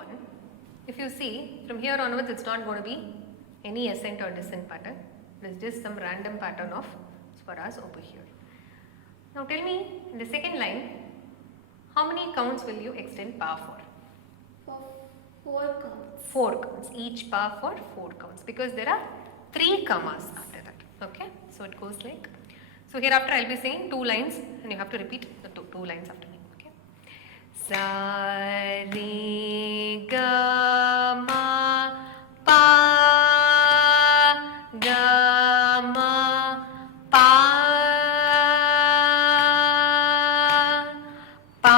one. If you see, from here onwards it's not going to be any ascent or descent pattern. It is just some random pattern of swaras over here. Now tell me, in the second line, how many counts will you extend pa for? For 4 counts. 4 counts. Each pa for 4 counts, because there are 3 commas after that. Okay, so it goes like. So hereafter I will be saying 2 lines and you have to repeat the two lines after me. Okay. Sa re ga ma pa ga ma pa pa.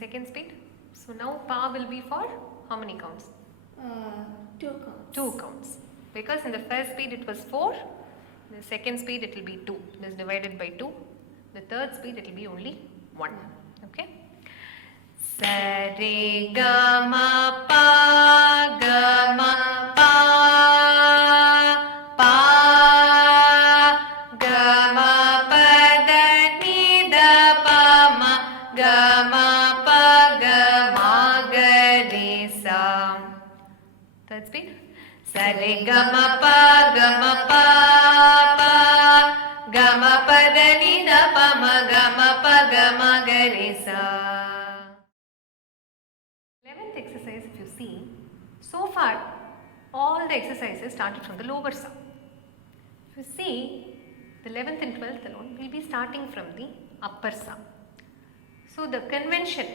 Second speed. So now pa will be for how many counts? 2 counts. 2 counts. Because in the first speed it was 4, the second speed it will be 2. It is divided by 2. The third speed it will be only 1. Okay. Sa re ga ma pa ga ma pa pa ga ma pa da ni da pa ma ga ma. Third speed. Sa re ga ma pa pa ga ma pa da ni da pa ma ga ma ga re sa. 11th exercise, if you see, so far all the exercises started from the lower sa. If you see, the 11th and 12th alone will be starting from the upper sa. So the convention